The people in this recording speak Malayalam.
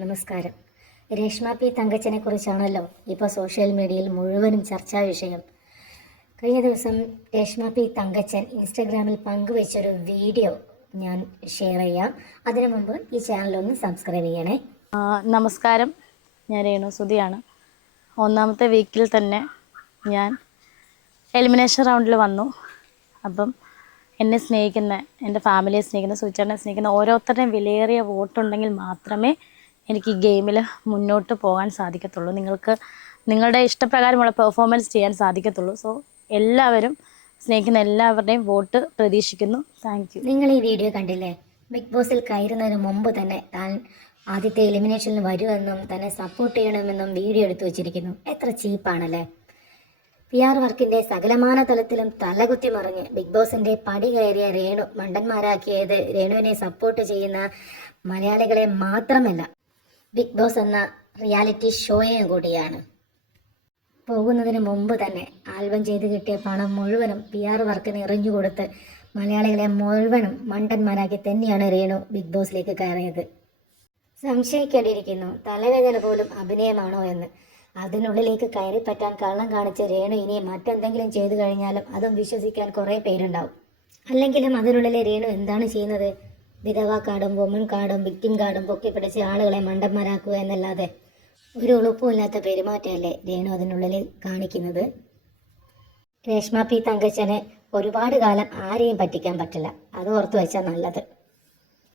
നമസ്കാരം. രേഷ്മ പി തങ്കച്ചനെ കുറിച്ചാണല്ലോ ഇപ്പോൾ സോഷ്യൽ മീഡിയയിൽ മുഴുവനും ചർച്ചാ വിഷയം. കഴിഞ്ഞ ദിവസം രേഷ്മ പി തങ്കച്ചൻ ഇൻസ്റ്റഗ്രാമിൽ പങ്കുവെച്ചൊരു വീഡിയോ ഞാൻ ഷെയർ ചെയ്യാം. അതിനു മുമ്പ് ഈ ചാനലൊന്ന് സബ്സ്ക്രൈബ് ചെയ്യണേ. നമസ്കാരം, ഞാൻ രേണു സുധിയാണ്. ഒന്നാമത്തെ വീക്കിൽ തന്നെ ഞാൻ എലിമിനേഷൻ റൗണ്ടിൽ വന്നു. അപ്പം എന്നെ സ്നേഹിക്കുന്ന, എൻ്റെ ഫാമിലിയെ സ്നേഹിക്കുന്ന, സുചേട്ടനെ സ്നേഹിക്കുന്ന ഓരോരുത്തരുടെയും വിലയേറിയ വോട്ടുണ്ടെങ്കിൽ മാത്രമേ എനിക്ക് ഈ ഗെയിമിൽ മുന്നോട്ട് പോകാൻ സാധിക്കത്തുള്ളൂ. നിങ്ങൾക്ക് നിങ്ങളുടെ ഇഷ്ടപ്രകാരമുള്ള പെർഫോമൻസ് ചെയ്യാൻ സാധിക്കത്തുള്ളൂ. സോ എല്ലാവരും, സ്നേഹിക്കുന്ന എല്ലാവരുടെയും വോട്ട് പ്രതീക്ഷിക്കുന്നു. Thank you. നിങ്ങൾ ഈ വീഡിയോ കണ്ടില്ലേ? ബിഗ് ബോസിൽ കയറുന്നതിന് മുമ്പ് തന്നെ താൻ ആദ്യത്തെ എലിമിനേഷനിൽ വരുമെന്നും തന്നെ സപ്പോർട്ട് ചെയ്യണമെന്നും വീഡിയോ എടുത്തു വച്ചിരിക്കുന്നു. എത്ര ചീപ്പാണല്ലേ! PR വർക്കിന്റെ സകലമാന തലത്തിലും തലകുത്തി മറിഞ്ഞ് ബിഗ് ബോസിന്റെ പടി കയറിയ രേണു മണ്ടന്മാരാക്കിയത് രേണുവിനെ സപ്പോർട്ട് ചെയ്യുന്ന മലയാളികളെ മാത്രമല്ല, ബിഗ് ബോസ് എന്ന റിയാലിറ്റി ഷോയും കൂടിയാണ്. പോകുന്നതിന് മുമ്പ് തന്നെ ആൽബം ചെയ്ത് കിട്ടിയ പണം മുഴുവനും PR വർക്കിന് എറിഞ്ഞുകൊടുത്ത് മലയാളികളെ മുഴുവനും മണ്ടന്മാരാക്കി തന്നെയാണ് രേണു ബിഗ് ബോസിലേക്ക് കയറിയത്. സംശയിക്കേണ്ടിയിരിക്കുന്നു, തലവേദന പോലും അഭിനയമാണോ എന്ന്. അതിനുള്ളിലേക്ക് കയറി പറ്റാൻ കള്ളം കാണിച്ച രേണു ഇനി മറ്റെന്തെങ്കിലും ചെയ്തു കഴിഞ്ഞാലും അതും വിശ്വസിക്കാൻ കുറേ പേരുണ്ടാവും. അല്ലെങ്കിലും അതിനുള്ളിലെ രേണു എന്താണ് ചെയ്യുന്നത്? വിധവാ കാർഡും വുമൺ കാർഡും വിക്ടിം കാർഡും പൊക്കിപ്പിടിച്ച് ആളുകളെ മണ്ടന്മാരാക്കുക എന്നല്ലാതെ ഒരു ഉളുപ്പുമില്ലാത്ത പെരുമാറ്റമല്ലേ രേണു അതിനുള്ളിൽ കാണിക്കുന്നത്. രേഷ്മ പി തങ്കച്ചന് ഒരുപാട് കാലം ആരെയും പറ്റിക്കാൻ പറ്റില്ല. അത് ഓർത്തു വെച്ചാൽ നല്ലത്.